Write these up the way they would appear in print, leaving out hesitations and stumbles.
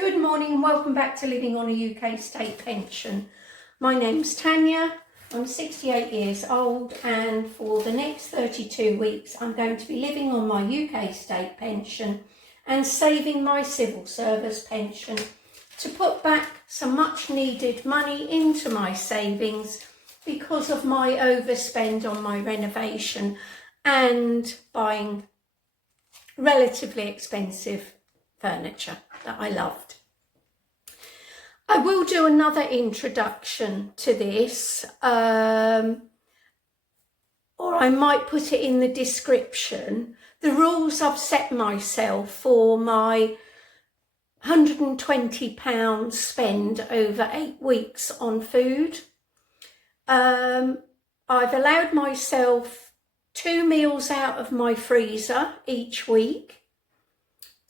Good morning and welcome back to Living on a UK State Pension. My name's Tanya, I'm 68 years old, and for the next 32 weeks I'm going to be living on my UK State Pension and saving my civil service pension to put back some much needed money into my savings because of my overspend on my renovation and buying relatively expensive furniture that I loved. I will do another introduction to this, or I might put it in the description. The rules I've set myself for my £120 spend over 8 weeks on food. I've allowed myself 2 meals out of my freezer each week.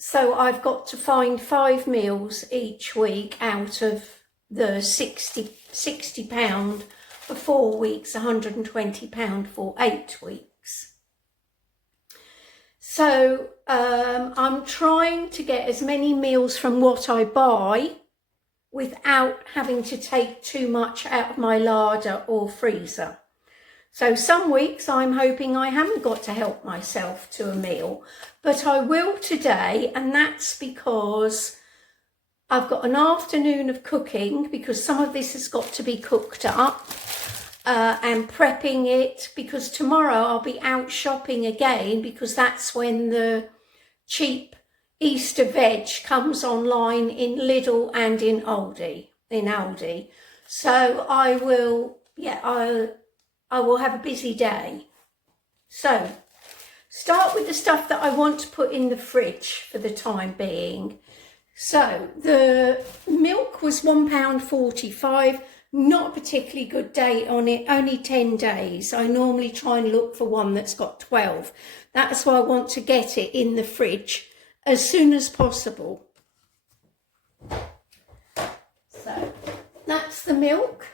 So I've got to find 5 meals each week out of the £60 for 4 weeks, £120 for 8 weeks. So I'm trying to get as many meals from what I buy without having to take too much out of my larder or freezer. So some weeks I'm hoping I haven't got to help myself to a meal, but I will today, and that's because I've got an afternoon of cooking, because some of this has got to be cooked up, and prepping it, because tomorrow I'll be out shopping again, because that's when the cheap Easter veg comes online in Lidl and in Aldi. So I will have a busy day. So, start with the stuff that I want to put in the fridge for the time being. So, the milk was £1.45, not a particularly good date on it, only 10 days. I normally try and look for one that's got 12. That's why I want to get it in the fridge as soon as possible. So, that's the milk.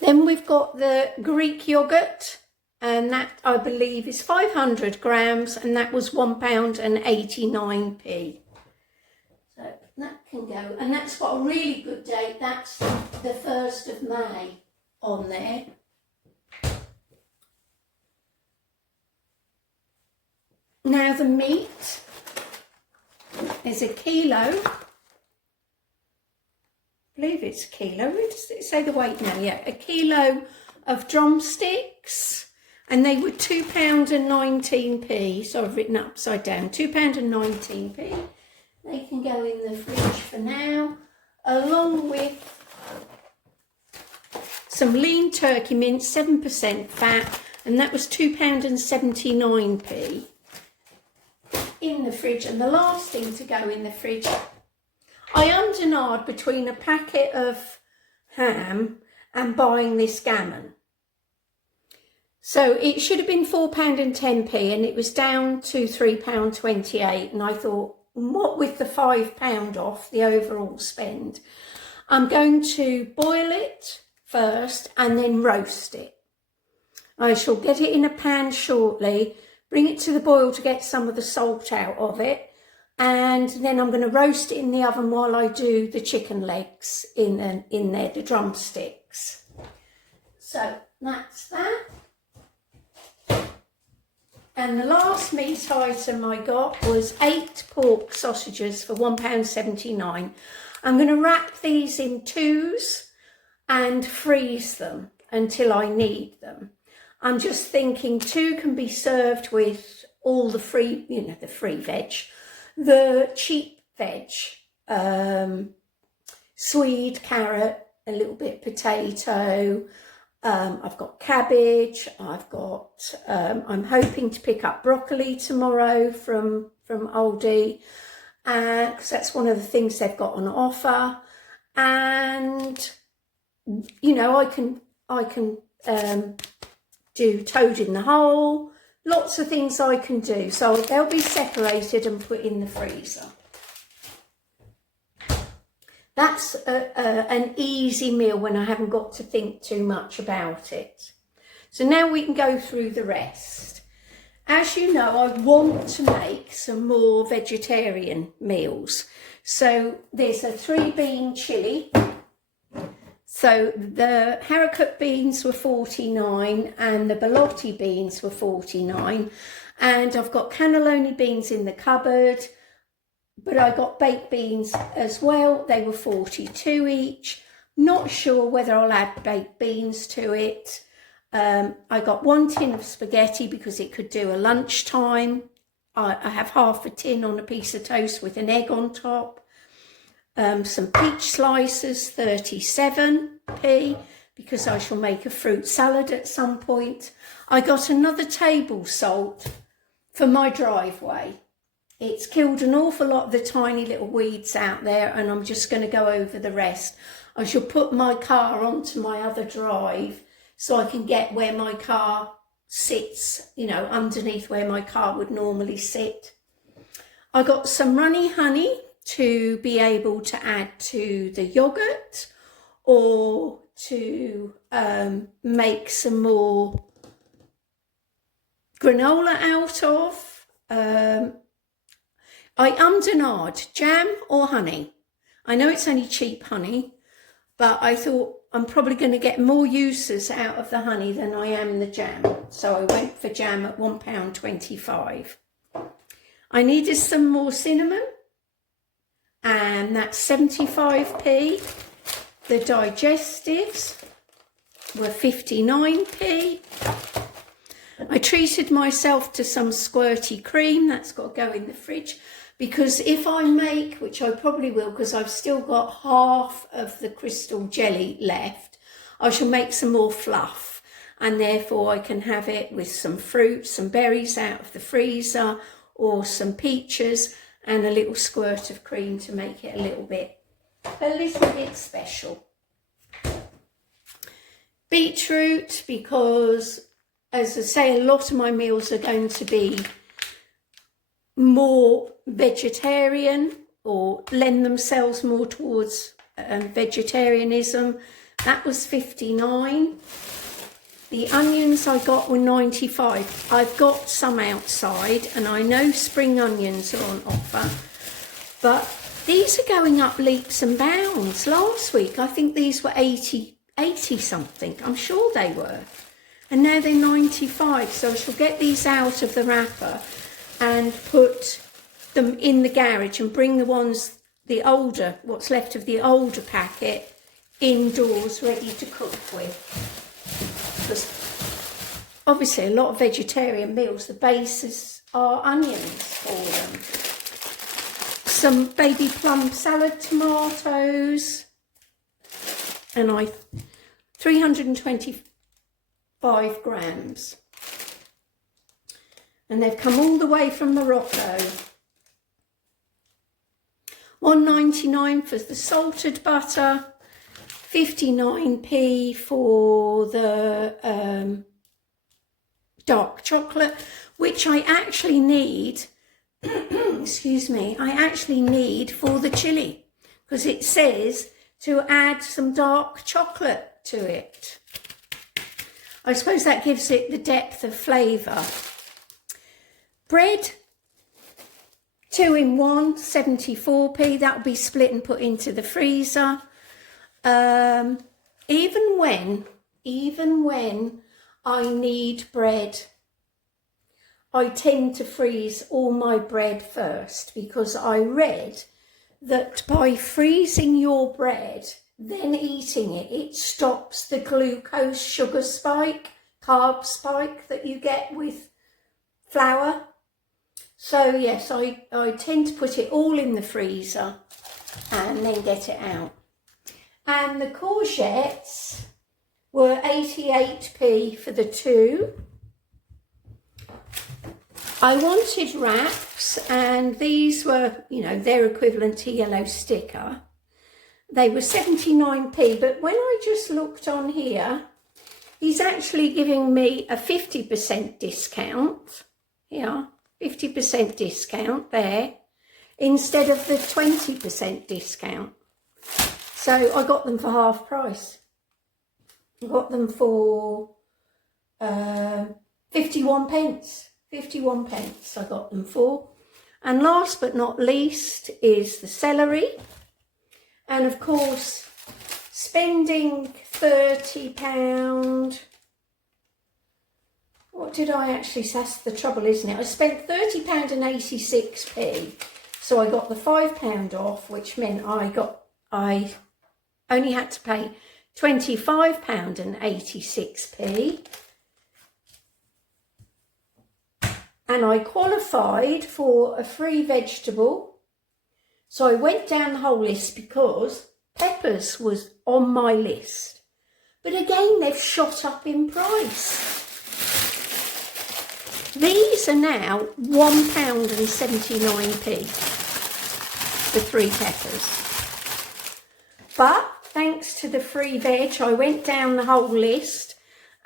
Then we've got the Greek yoghurt, and that I believe is 500 grams, and that was £1.89. So that can go, and that's got a really good date. That's the 1st of May on there. Now the meat is a kilo. I believe it's a kilo. Where does it say the weight now? Yeah, a kilo of drumsticks, and they were £2.19. So I've written it upside down. £2.19. They can go in the fridge for now, along with some lean turkey mince, 7% fat, and that was £2.79 in the fridge. And the last thing to go in the fridge, I ummed and ahed between a packet of ham and buying this gammon. So it should have been £4.10, and it was down to £3.28. And I thought, what with the £5 off the overall spend, I'm going to boil it first and then roast it. I shall get it in a pan shortly, bring it to the boil to get some of the salt out of it. And then I'm going to roast it in the oven while I do the chicken legs in there, the drumsticks. So that's that. And the last meat item I got was 8 pork sausages for £1.79. I'm going to wrap these in 2s and freeze them until I need them. I'm just thinking 2 can be served with all the free, the free veg. The cheap veg, swede, carrot, a little bit potato, I've got cabbage, I'm hoping to pick up broccoli tomorrow from Aldi, because that's one of the things they've got on offer. And, I can do toad in the hole. Lots of things I can do, so they'll be separated and put in the freezer. That's an easy meal when I haven't got to think too much about it. So now we can go through the rest. as you know, I want to make some more vegetarian meals. So there's a 3-bean chilli. So the haricot beans were 49 and the bolotti beans were 49. And I've got cannelloni beans in the cupboard, but I got baked beans as well. They were 42 each. Not sure whether I'll add baked beans to it. I got 1 tin of spaghetti because it could do a lunchtime. I have half a tin on a piece of toast with an egg on top. Some peach slices, 37p, because I shall make a fruit salad at some point. I got another table salt for my driveway. It's killed an awful lot of the tiny little weeds out there, and I'm just going to go over the rest. I shall put my car onto my other drive so I can get where my car sits, you know, underneath where my car would normally sit. I got some runny honey to be able to add to the yogurt or to make some more granola out of. I and ahed jam or honey. I know it's only cheap honey, but I thought I'm probably going to get more uses out of the honey than I am the jam. So I went for jam at £1.25. I needed some more cinnamon, and that's 75p. The digestives were 59p. I treated myself to some squirty cream. That's got to go in the fridge, because if I make, which I probably will because I've still got half of the crystal jelly left, I shall make some more fluff, and therefore I can have it with some fruit, some berries out of the freezer, or some peaches, and a little squirt of cream to make it a little bit special. Beetroot, because as I say, a lot of my meals are going to be more vegetarian or lend themselves more towards vegetarianism. That was 59. The onions I got were 95. I've got some outside, and I know spring onions are on offer, but these are going up leaps and bounds. Last week I think these were 80 something, I'm sure they were, and now they're 95. So I shall get these out of the wrapper and put them in the garage and bring the ones, the older, what's left of the older packet, indoors ready to cook with. Because obviously a lot of vegetarian meals, the basis are onions for them. Some baby plum salad tomatoes, and 325 grams. And they've come all the way from Morocco. £1.99 for the salted butter, 59p for the dark chocolate, which I actually need, excuse me, I actually need for the chili, because it says to add some dark chocolate to it. I suppose that gives it the depth of flavour. Bread, 2-in-1, 74p. That will be split and put into the freezer. Even when I need bread, I tend to freeze all my bread first, because I read that by freezing your bread, then eating it, it stops the glucose sugar spike, carb spike that you get with flour. So yes, I tend to put it all in the freezer and then get it out. And the courgettes were 88p for the 2. I wanted wraps, and these were, you know, their equivalent to yellow sticker. They were 79p, but when I just looked on here, he's actually giving me a 50% discount. Yeah, 50% discount there, instead of the 20% discount. So I got them for half price. I got them for 51 pence. 51 pence I got them for. And last but not least is the celery. And of course, spending £30, what did I actually, that's the trouble, isn't it? I spent £30 and 86p. So I got the £5 off, which meant I only had to pay £25 and 86p. And I qualified for a free vegetable. So I went down the whole list because peppers was on my list. But again, they've shot up in price. These are now £1.79 for 3 peppers. But thanks to the free veg, I went down the whole list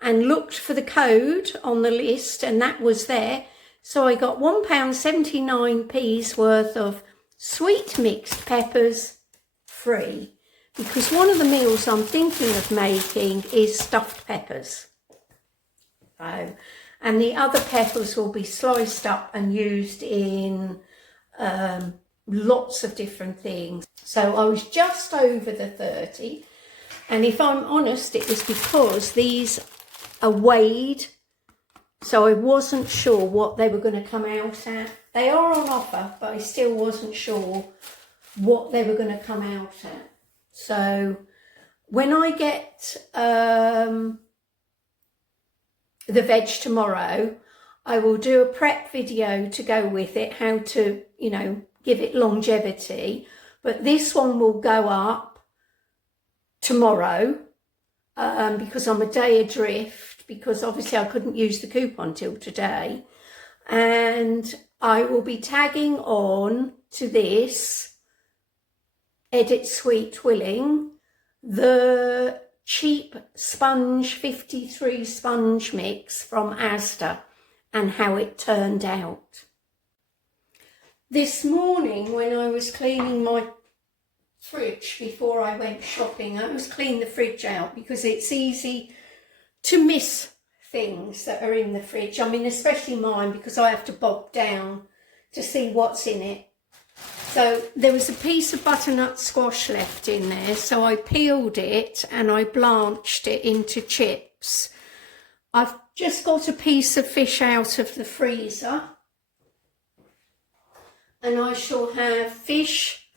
and looked for the code on the list, and that was there. So I got £1.79 worth of sweet mixed peppers free, because one of the meals I'm thinking of making is stuffed peppers. So, and the other peppers will be sliced up and used in lots of different things. So I was just over the 30, and if I'm honest, it was because these are weighed, so I wasn't sure what they were going to come out at. They are on offer, but I still wasn't sure what they were going to come out at. So when I get the veg tomorrow, I will do a prep video to go with it, how to, you know, give it longevity. But this one will go up tomorrow because I'm a day adrift, because obviously I couldn't use the coupon till today. And I will be tagging on to this Edit Sweet Twilling the cheap sponge 53 sponge mix from Asda and how it turned out. This morning when I was cleaning my fridge before I went shopping, I was cleaning the fridge out because it's easy to miss things that are in the fridge. I mean, especially mine, because I have to bog down to see what's in it. So there was a piece of butternut squash left in there, so I peeled it and I blanched it into chips. I've just got a piece of fish out of the freezer, and I shall have fish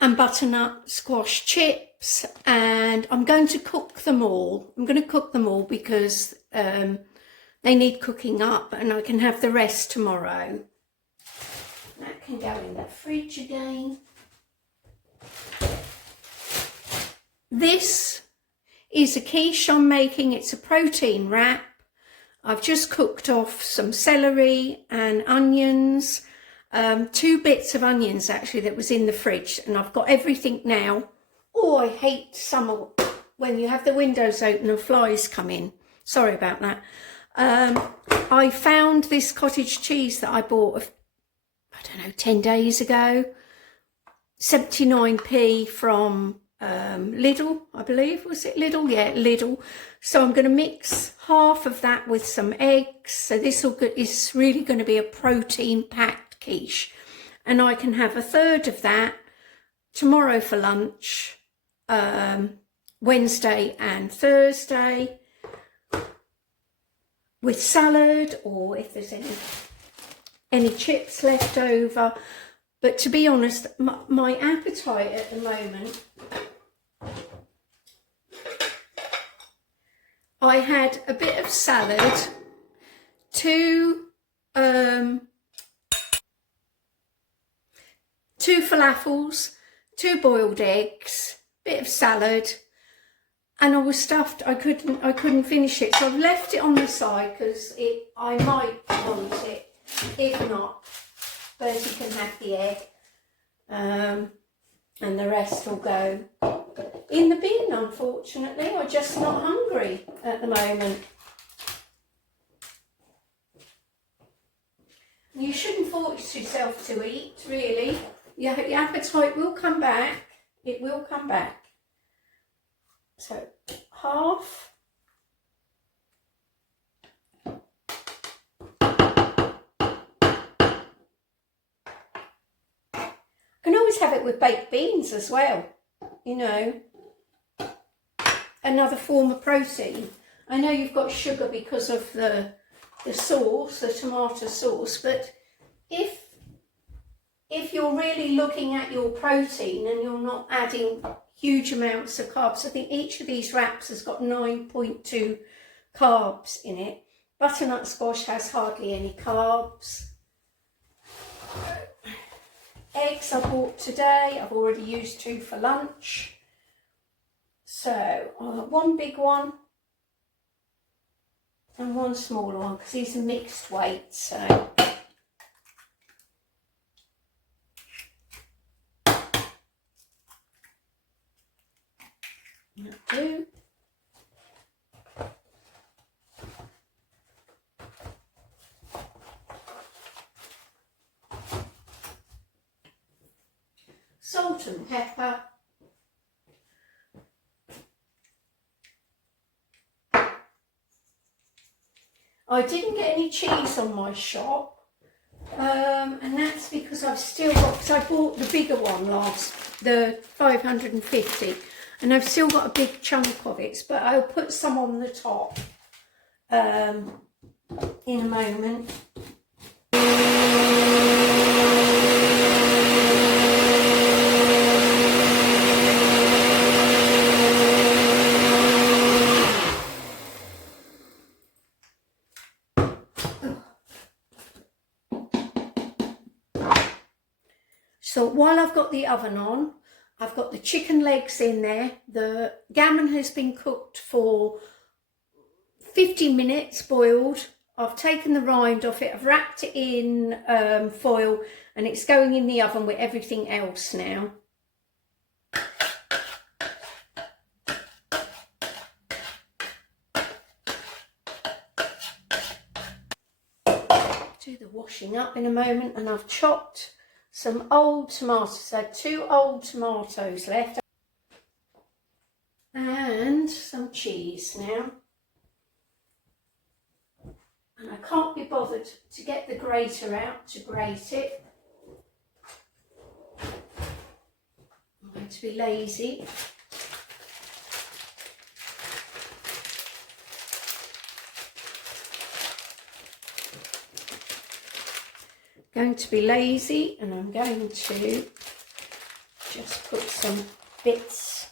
and butternut squash chips, and I'm going to cook them all. I'm going to cook them all because they need cooking up, and I can have the rest tomorrow. That can go in the fridge again. This is a quiche I'm making. It's a protein wrap. I've just cooked off some celery and onions, 2 bits of onions actually that was in the fridge, and I've got everything now. Oh, I hate summer when you have the windows open and flies come in. Sorry about that. I found this cottage cheese that I bought, I don't know, 10 days ago, 79p from Lidl, I believe. Was it Lidl? Yeah, Lidl. So I'm going to mix half of that with some eggs. So this is really going to be a protein-packed quiche. And I can have a third of that tomorrow for lunch, Wednesday and Thursday, with salad, or if there's any chips left over. But to be honest, my appetite at the moment, I had a bit of salad, 2 falafels, 2 boiled eggs, bit of salad, and I was stuffed. I couldn't finish it, so I've left it on the side because I might want it. If not, Bertie can have the egg, and the rest will go in the bin, unfortunately. I'm just not hungry at the moment. You shouldn't force yourself to eat, really. Your appetite will come back. It will come back. So, half. have it with baked beans as well, you know, another form of protein. I know you've got sugar because of the sauce, the tomato sauce, but if you're really looking at your protein and you're not adding huge amounts of carbs, I think each of these wraps has got 9.2 carbs in it. Butternut squash has hardly any carbs. Eggs I bought today, I've already used 2 for lunch. So I'll have 1 big one and 1 smaller one because these are mixed weights. So that'll do. Salt and pepper. I didn't get any cheese on my shop, and that's because I've still got, because I bought the bigger one the 550, and I've still got a big chunk of it, but I'll put some on the top in a moment. So while I've got the oven on, I've got the chicken legs in there. The gammon has been cooked for 50 minutes, boiled. I've taken the rind off it, I've wrapped it in foil, and it's going in the oven with everything else now. Do the washing up in a moment, and I've chopped some old tomatoes. I had 2 old tomatoes left and some cheese now, and I can't be bothered to get the grater out to grate it. I'm going to be lazy. And I'm going to just put some bits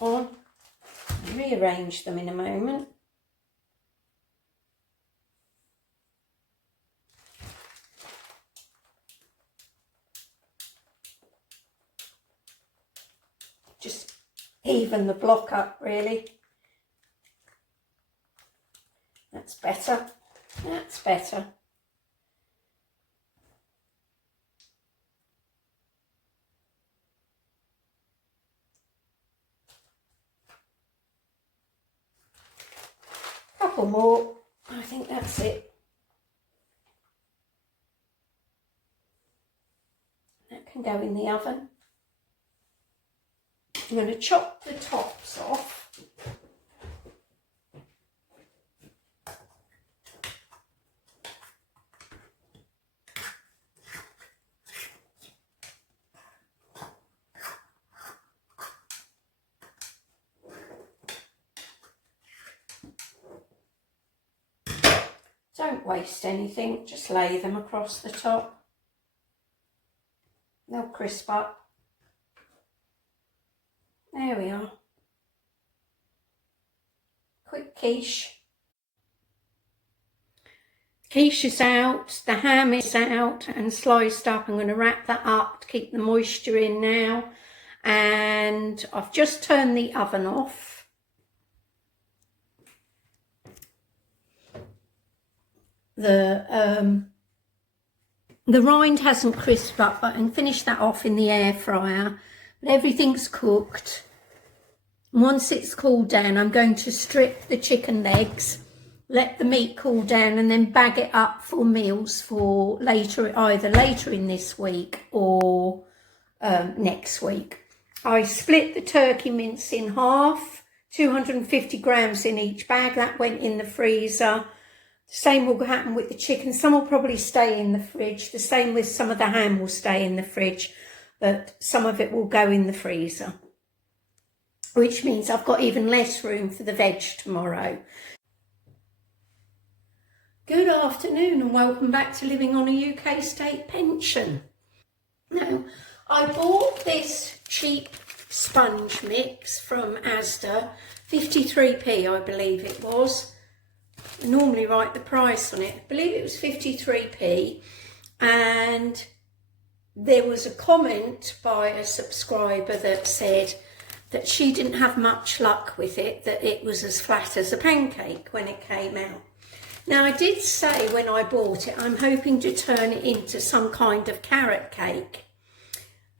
on and rearrange them in a moment. Just even the block up, really. That's better. That's better. Couple more. I think that's it. That can go in the oven. I'm going to chop the tops off. Don't waste anything, just lay them across the top. They'll crisp up. There we are. Quick quiche. Quiche is out, the ham is out and sliced up. I'm going to wrap that up to keep the moisture in now. And I've just turned the oven off. The rind hasn't crisped up, but I can finish that off in the air fryer. But everything's cooked. Once it's cooled down, I'm going to strip the chicken legs, let the meat cool down, and then bag it up for meals for later, either later in this week or next week. I split the turkey mince in half, 250 grams in each bag. That went in the freezer Same will happen with the chicken. Some will probably stay in the fridge. The same with some of the ham will stay in the fridge, but some of it will go in the freezer, which means I've got even less room for the veg tomorrow. Good afternoon and welcome back to Living on a UK State Pension. Now, I bought this cheap sponge mix from Asda, 53p I believe it was. I normally write the price on it. I believe it was 53p, and there was a comment by a subscriber that said that she didn't have much luck with it, that it was as flat as a pancake when it came out. Now, I did say when I bought it, I'm hoping to turn it into some kind of carrot cake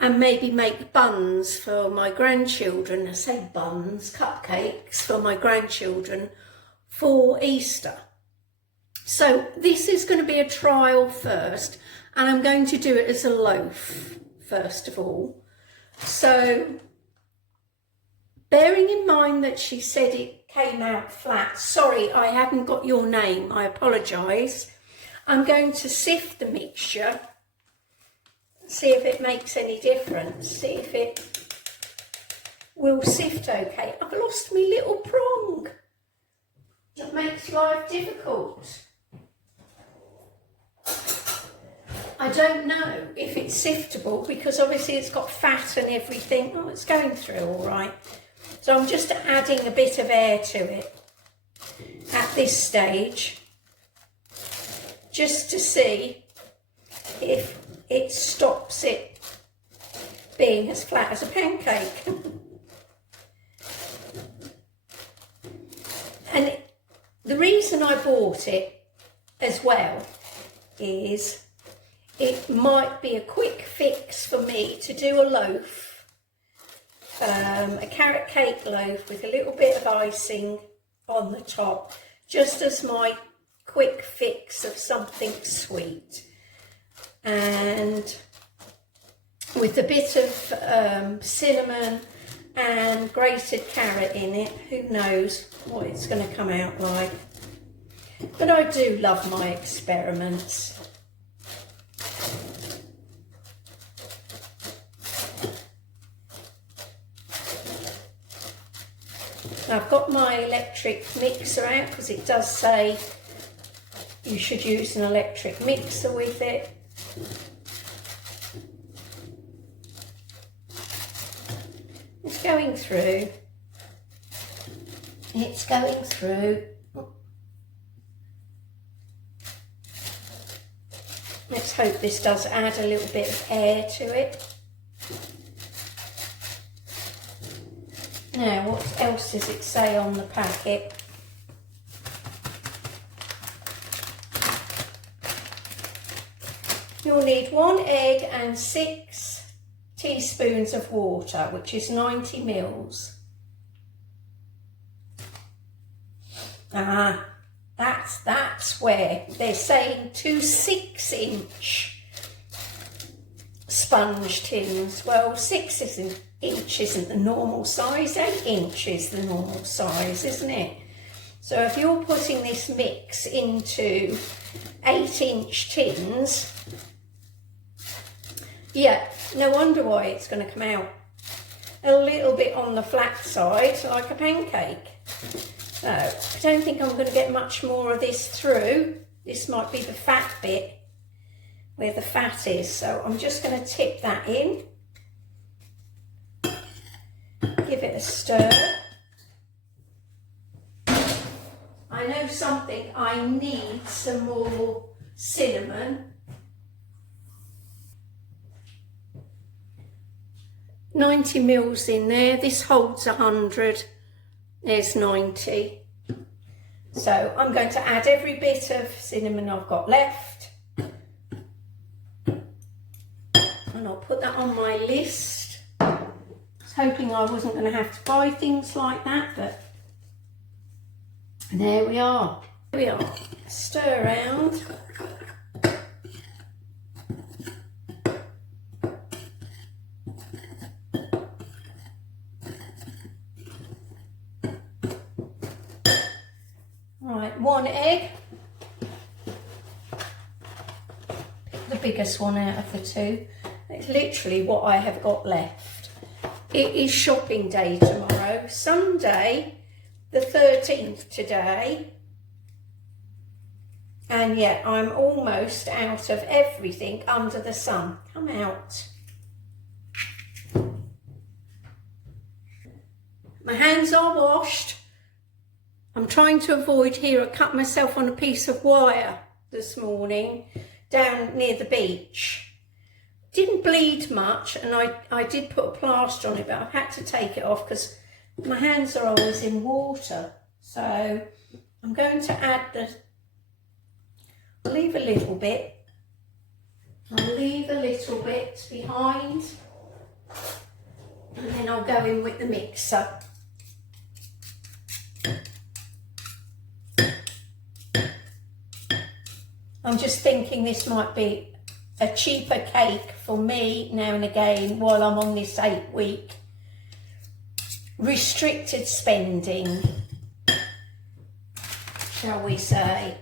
and maybe make buns for my grandchildren. I say buns, cupcakes for my grandchildren for Easter. So this is going to be a trial first, and I'm going to do it as a loaf first of all. So bearing in mind that she said it came out flat. Sorry, I haven't got your name. I apologise. I'm going to sift the mixture, see if it makes any difference, see if it will sift okay. I've lost my little prong. That makes life difficult. I don't know if it's siftable because obviously it's got fat and everything. Oh, it's going through all right. So I'm just adding a bit of air to it at this stage, just to see if it stops it being as flat as a pancake. And the reason I bought it as well is it might be a quick fix for me to do a loaf. A carrot cake loaf with a little bit of icing on the top, just as my quick fix of something sweet. And with a bit of cinnamon and grated carrot in it, who knows what it's going to come out like. But I do love my experiments. I've got my electric mixer out because it does say you should use an electric mixer with it. It's going through. It's going through. Let's hope this does add a little bit of air to it. Now, what else does it say on the packet? You'll need 1 egg and 6 teaspoons of water, which is 90 mils. That's where they're saying 2 6-inch sponge tins. Well, 6-inch isn't the normal size, 8 inch is the normal size, isn't it? So if you're putting this mix into 8-inch tins, yeah, no wonder why it's going to come out a little bit on the flat side, like a pancake. So I don't think I'm going to get much more of this through. This might be the fat bit, where the fat is. So I'm just going to tip that in. Give it a stir. I know something, I need some more cinnamon. 90 mils in there, this holds 100, there's 90. So I'm going to add every bit of cinnamon I've got left. And I'll put that on my list. I was hoping I wasn't going to have to buy things like that, but there we are. Here we are. Stir around. Right, 1 egg. biggest one out of the two. It's literally what I have got left. It is shopping day tomorrow, Sunday the 13th today. And yet I'm almost out of everything under the sun. Come out. My hands are washed. I'm trying to avoid here. I cut myself on a piece of wire this morning down near the beach. Didn't bleed much, and I did put a plaster on it, but I've had to take it off because my hands are always in water. So I'm going to add I'll leave a little bit. I'll leave a little bit behind, and then I'll go in with the mixer. I'm just thinking this might be a cheaper cake for me now and again while I'm on this 8-week restricted spending, shall we say.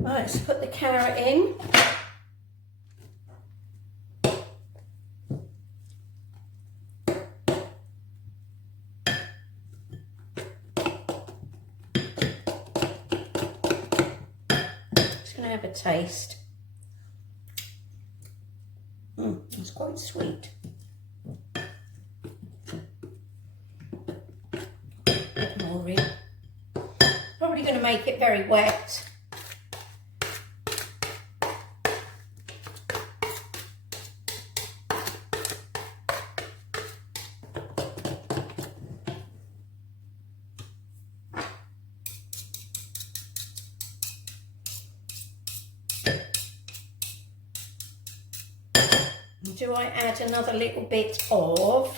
Let's put the carrot in. Just going to have a taste. It's quite sweet. Bit more in. Probably going to make it very wet. Do I add another little bit of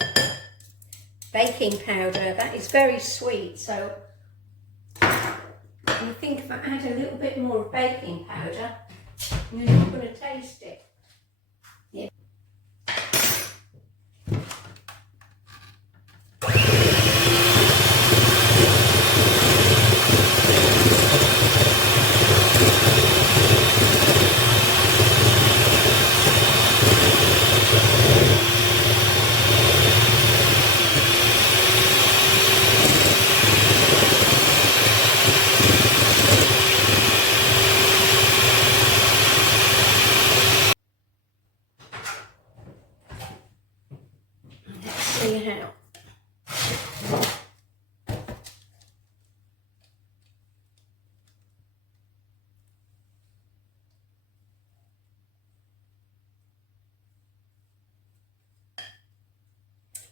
baking powder? That is very sweet, so I think if I add a little bit more of baking powder, you're not going to taste it. Yeah. See how.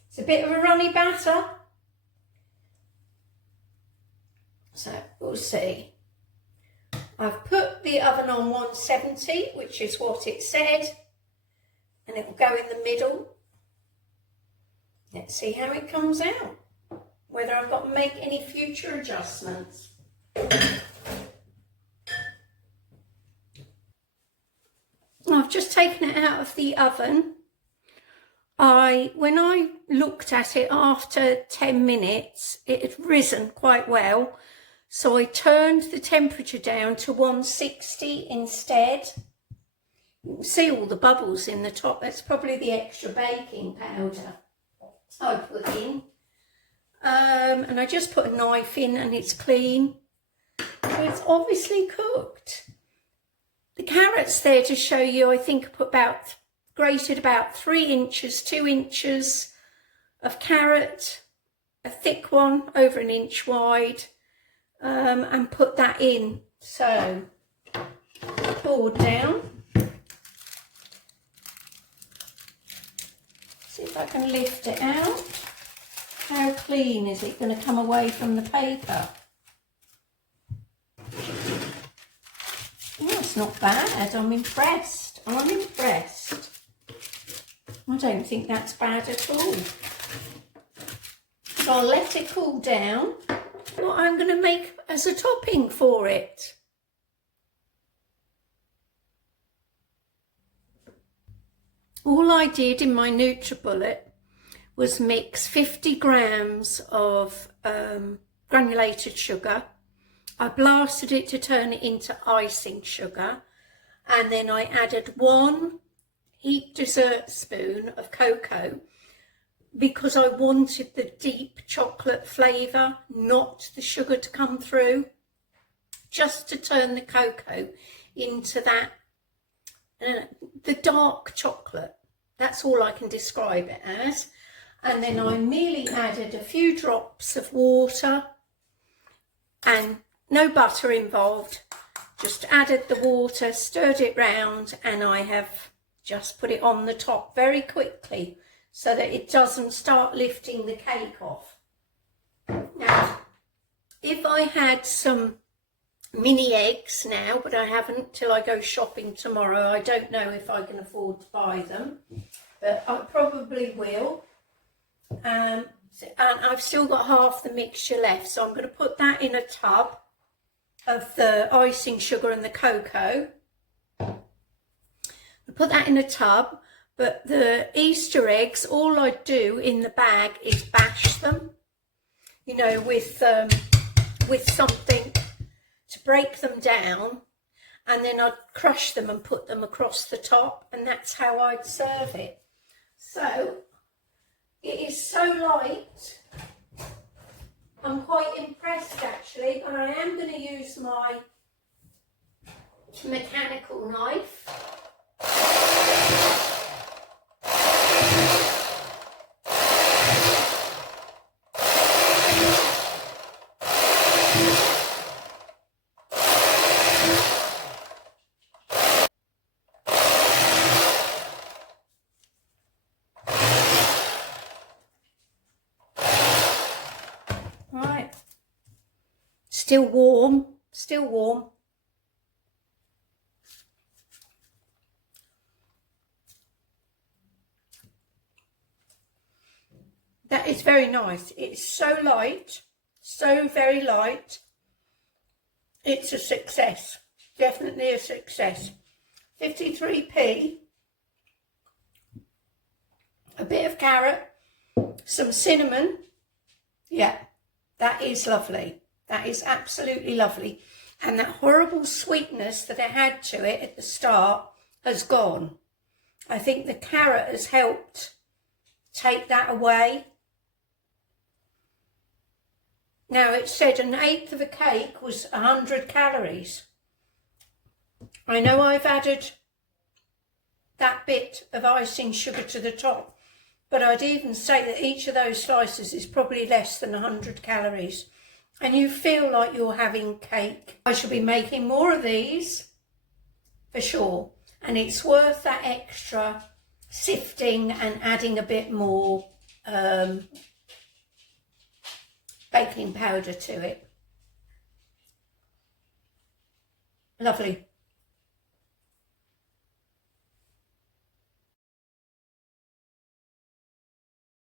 It's a bit of a runny batter, so we'll see. I've put the oven on 170, which is what it said, and it will go in the middle. Let's see how it comes out, whether I've got to make any future adjustments. I've just taken it out of the oven. When I looked at it after 10 minutes, it had risen quite well. So I turned the temperature down to 160 instead. You can see all the bubbles in the top. That's probably the extra baking powder I put in. And I just put a knife in and it's clean. So it's obviously cooked. The carrot's there to show you, I think I put grated about 3 inches, 2 inches of carrot, a thick one over 1 inch wide, and put that in. So, board down. See if I can lift it out. How clean is it going to come away from the paper? Oh, it's not bad. I'm impressed. I'm impressed. I don't think that's bad at all. So I'll let it cool down. What I'm going to make as a topping for it. All I did in my NutriBullet was mix 50 grams of granulated sugar. I blasted it to turn it into icing sugar, and then I added 1 heaped dessert spoon of cocoa because I wanted the deep chocolate flavour, not the sugar to come through, just to turn the cocoa into that, the dark chocolate. That's all I can describe it as. And then I merely added a few drops of water and no butter involved. Just added the water, stirred it round, and I have just put it on the top very quickly so that it doesn't start lifting the cake off. Now, if I had some mini eggs now, but I haven't till I go shopping tomorrow. I don't know if I can afford to buy them, but I probably will. And I've still got half the mixture left, so I'm going to put that in a tub of the icing sugar and the cocoa. I'll put that in a tub, but the Easter eggs, all I do in the bag is bash them, you know, with something to break them down, and then I'd crush them and put them across the top, and that's how I'd serve it. So it is so light. I'm quite impressed actually, but I am going to use my mechanical knife. Right, still warm, still warm. That is very nice. It's so light, so very light. It's a success, definitely a success. 53p, a bit of carrot, some cinnamon. Yeah, that is lovely. That is absolutely lovely. And that horrible sweetness that it had to it at the start has gone. I think the carrot has helped take that away. Now, it said 1/8 of a cake was 100 calories. I know I've added that bit of icing sugar to the top, but I'd even say that each of those slices is probably less than 100 calories. And you feel like you're having cake. I shall be making more of these, for sure. And it's worth that extra sifting and adding a bit more baking powder to it. Lovely.